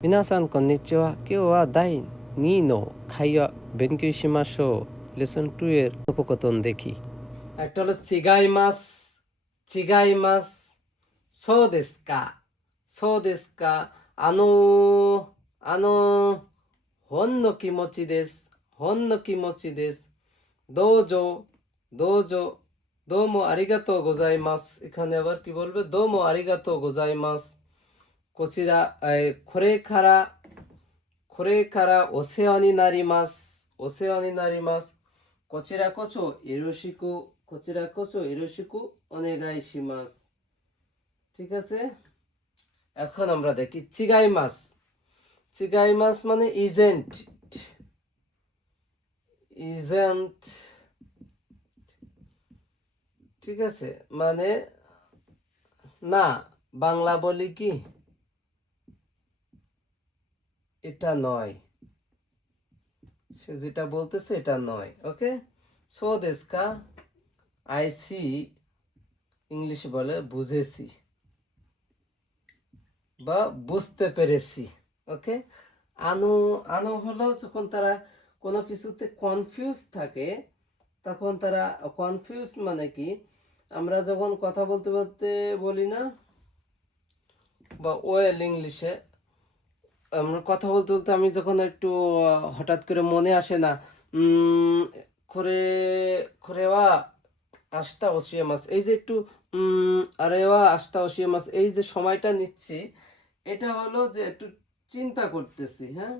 皆さんこんにちは。今日は第2の会話勉強しましょう。レッスン2এর কথোপকথন দেখি। একটা হলো চিগাইমাস, চিগাইমাস, সোদেস্কা, সোদেস্কা, হন্ন কিমোচি দেস, হন্ন কিমোচি দেস, দোজো, দোজো, দোমো আরিগাতো গোজাইমাস। এখানে আবার কি বলবে? দোমো আরিগাতো গোজাইমাস।こちら、これからお世話になります。お世話になります。こちらこそよろしく、こちらこそよろしくお願いします。ঠিক আছে? এখন আমরা দেখি চিগাইমাস। চিগাইমাস মানে ইজেন্ট, ইজেন্ট, ঠিক আছে? মানে না, বাংলা বলি কি এটা নয়, সে যেটা বলতেছে এটা নয়। ওকে, সো দেশকা আই সি, ইংলিশ বলে বুঝেছি বা বুঝতে পেরেছি। ওকে, আনো, আনো হলো যখন তারা কোনো কিছুতে কনফিউজ থাকে, তখন তারা কনফিউজ মানে কি, আমরা যখন কথা বলতে বলতে বলি না, বা ওয়েল ইংলিশে আমরা কথা বলতে বলতে আমি যখন একটু হঠাৎ করে মনে আসে না, করে করেওয়া আস্তা ওসিয়ে মাস, এই যে একটু আরেওয়া আস্তা ওসিয়ে মাস, এই যে সময়টা নিচ্ছি, এটা হলো যে একটু চিন্তা করতেছি, হ্যাঁ,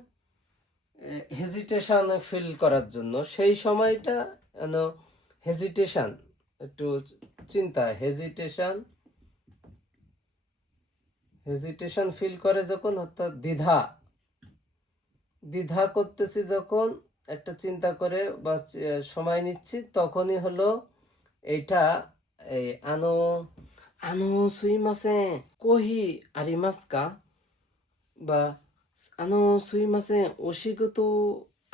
হেজিটেশন ফিল করার জন্য। সেই সময়টা হেজিটেশন, একটু চিন্তা, হেজিটেশন, হেজিটেশন ফিল করে যখন, অর্থাৎ দ্বিধা, দ্বিধা করতেছি যখন, একটা চিন্তা করে বা সময় নিচ্ছি, তখনই হলো এইটা এই আনো, আনো সুইমাসে কোহি আরিমাসকা, বা আনো সুইমাসে ওশিগতো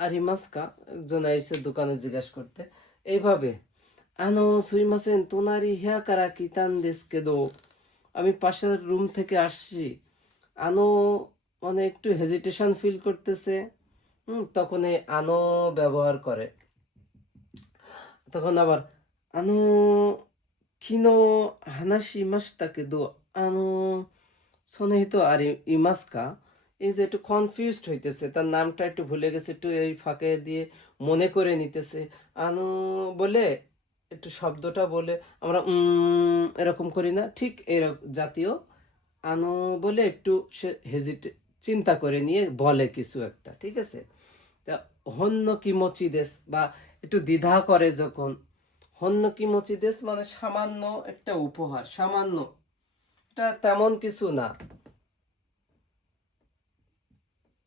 আরিমাসকা, একজন এসে দোকানে জিজ্ঞাসা করতে, এইভাবে আনো সুইমাসেন তোনারি হিয়া কারা কিতান দেসকেদো, আমি পাশের রুম থেকে আসছি। আনো মানে একটু হেজিটেশন ফিল করতেছে, তখন এই আনো ব্যবহার করে। তখন আবার আনো কিনো হানাশি মাস্তা কেদো আনো সোনেহিতো আর ইমাসকা, এই যে একটু কনফিউজড হইতেছে, তার নামটা একটু ভুলে গেছে, একটু এই ফাঁকে দিয়ে মনে করে নিতেছে। আনো বলে একটু শব্দটা বলে আমরা এরকম করি না, ঠিক এরকম জাতীয় আনো বলে একটু সে চিন্তা করে নিয়ে বলে কিছু একটা, ঠিক আছে? তা হন্য কিমোচি দেশ, বা একটু দ্বিধা করে যখন, হন্য কিমোচি দেশ মানে সামান্য একটা উপহার, সামান্য, এটা তেমন কিছু না,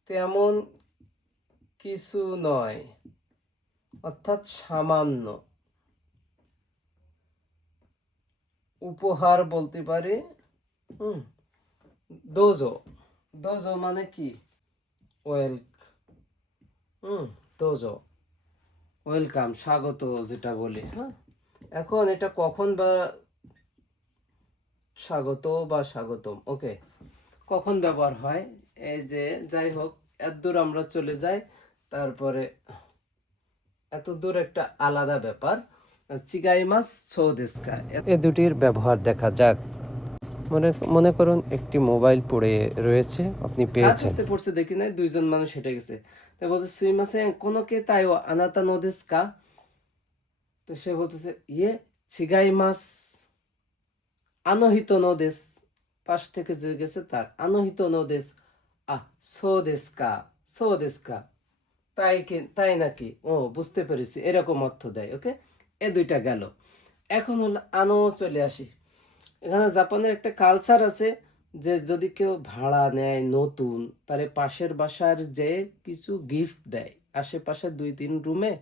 তেমন কিছু নয়, অর্থাৎ সামান্য উপহার বলতে পারে। দোজো, দোজো মানে কি দোজো, ওয়েলকাম, স্বাগত যেটা বলি। হ্যাঁ, এখন এটা কখন বা স্বাগত বা স্বাগতম, ওকে, কখন ব্যবহার হয়, এই যে যাই হোক, এত দূর আমরা চলে যাই, তারপরে এত দূর একটা আলাদা ব্যাপার। চিগাইমাস সোদেস্কা, এ দুটির ব্যবহার দেখা যাক। মনে করুন একটি মোবাইল পড়ে রয়েছে, আপনি পেয়েছেন, পড়ছে দেখি নাই, দুইজন মানুষ হেঁটে গেছে, তাই বলছে সুইমাসে কোনো কে তাই আনাতা নোদেস্কা, তো সে বলতেছে ইয়ে চিগাইমাস আনোহিত নোদেস, পাশ থেকে যে গেছে তার আনোহিত নোদেস, সোদেস্কা, সোদেস্কা, তাই কি, তাই নাকি, ও বুঝতে পেরেছি, এরকম অর্থ দেয়। ওকে, এ দুইটা গেল। এখন হলো আনো, চলে আসি। এখানে জাপানের একটা কালচার আছে যে যদি কেউ ভাড়া নেয় নতুন, তাহলে পাশের বাসার যে কিছু গিফট দেয়, আশেপাশে 2-3 রুমে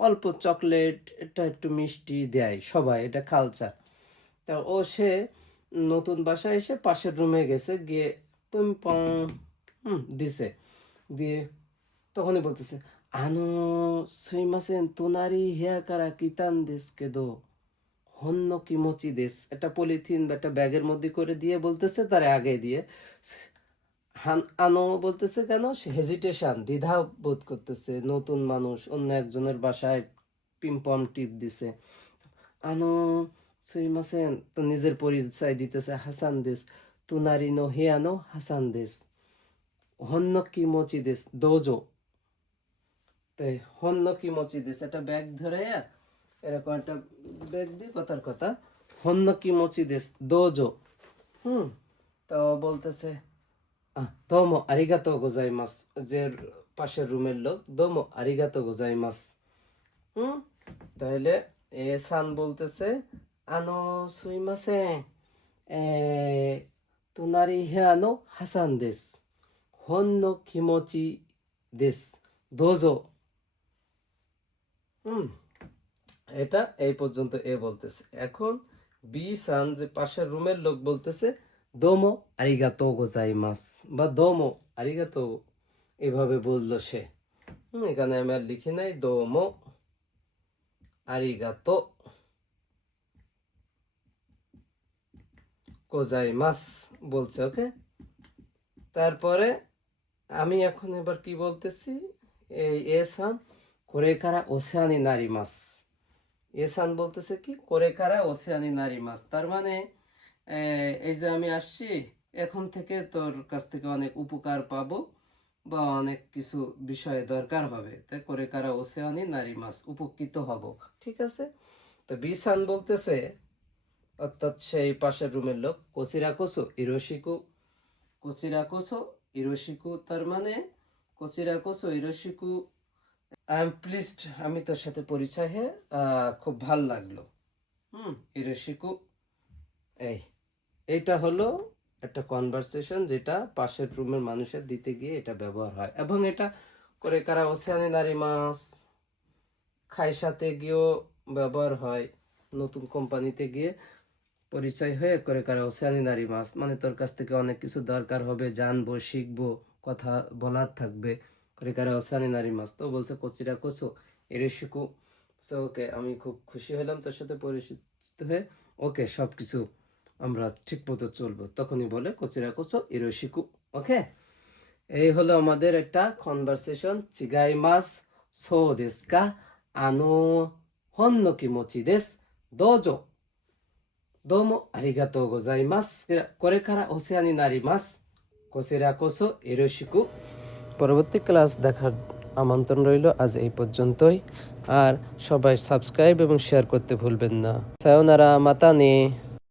অল্প চকলেট, এটা একটু মিষ্টি দেয় সবাই, এটা কালচার। তা ও সে নতুন বাসায় এসে পাশের রুমে গেছে, গিয়ে পুম পং দিছে, দিয়ে তখনই বলতেছে আনো সুইমাসেন তোনারি হেয়া কারা কিতান দেস কেদো হন্য কিমোচি দেস, একটা পলিথিন বা একটা ব্যাগের মধ্যে করে দিয়ে বলতেছে, তার আগে দিয়ে আনো বলতেছে কেন, সে হেজিটেশন, দ্বিধা বোধ করতেছে, নতুন মানুষ, অন্য একজনের বাসায় পিম্পম টিপ দিছে। আনো সুইমাসেন, তো নিজের পরিচয় দিতেছে, হাসান দেশ, তুনারি নো হিয়ানো হাসান দেশ, হন্য কিমোচি দেশ দোজো। তাই হন্য কিমোচি দেশ, একটা ব্যাগ ধরে এরকম একটা ব্যাগ দিয়ে কথার কথা, হন্য কিমোচি দেশ দোজো। তো বলতেছে দোমো আরিগাতো গোজাইমাস, যে পাশের রুমের লোক, দোমো আরিগাতো গোজাইমাস। তাহলে এ সান বলতেছে আনো সুইমাসে, এ তুনারি হেয়ানো হাসান দেশ, হন্য কিমোচি দেশ দোজো। এটা এই পর্যন্ত এ বলতেছে। এখন বি সান, যে পাশের রুমের লোক, বলতেছে দোমো আরিগাতো গোজাইমাস, বা দোমো আরিগাতো, এভাবে বললো সে। এখানে আমি আর লিখি নাই, দোমো আরিগাতো গোজাইমাস বলছে। ওকে, তারপরে আমি এখন এবার কি বলতেছি, এই এসান কোরেকারা ওসেয়ানি নারিমাস। এসান বলতেছে কি, কোরেকারা ওসেয়ানি নারিমাস, তার মানে এই যে আমি আসছি, এখন থেকে তোর কাছ থেকে অনেক উপকার পাবো, বা অনেক কিছু বিষয়ে দরকার হবে, তাই কোরেকারা ওসেয়ানি নারিমাস, উপকৃত হব। ঠিক আছে, তো বিসান বলতেছে, অর্থাৎ সেই পাশের রুমের লোক, কোসিরাকোসো ইরোশিকু, কোসিরাকোসো ইরোশিকু, তার মানে কোসিরাকোসো ইরোশিকু, আই এম প্লিজড, আমি তোর সাথে পরিচয় হয়ে খুব ভাল লাগলো। ইরোশিকু, এইটা হলো একটা কনভারসেশন, যেটা পাশের রুমের মানুষের দিতে গিয়ে এটা ব্যবহার হয়, এবং এটা করে কারা ওসিয়ানি নারী মাস খাই সাথে গিয়েও ব্যবহার হয়। নতুন কোম্পানিতে গিয়ে পরিচয় হয়ে করে কারা ওসিয়ানি নারী মাস, মানে তোর কাছ থেকে অনেক কিছু দরকার হবে, জানবো, শিখবো, কথা বলার থাকবে, করে কারা ওসিয়ানি নারী মাস। তো বলছে কোচিরা কোসো এরেশিকু, ওকে আমি খুব খুশি হলাম তোর সাথে পরিচিত হয়ে, ওকে সব কিছু আমরা ঠিক মতো চলবো। তখনই বলে কোচিরা কোসো ইরোশিকু। ওকে, এই হলো আমাদের একটা কনভারসেশন। চিগাইমাস, সো দেস কা, আনো হন্ন কিমোচি দেস, দোজো, দোমো আরিগাতো গোজাইমাস, করে কারা ওসিয়ানি নারিমাস, কোচিরা কোসো ইরোশিকু। পরবর্তী ক্লাস দেখার আমন্ত্রণ রইল। আজ এই পর্যন্তই, আর সবাই সাবস্ক্রাইব এবং শেয়ার করতে ভুলবেন না। সায়োনারা, মাতানে।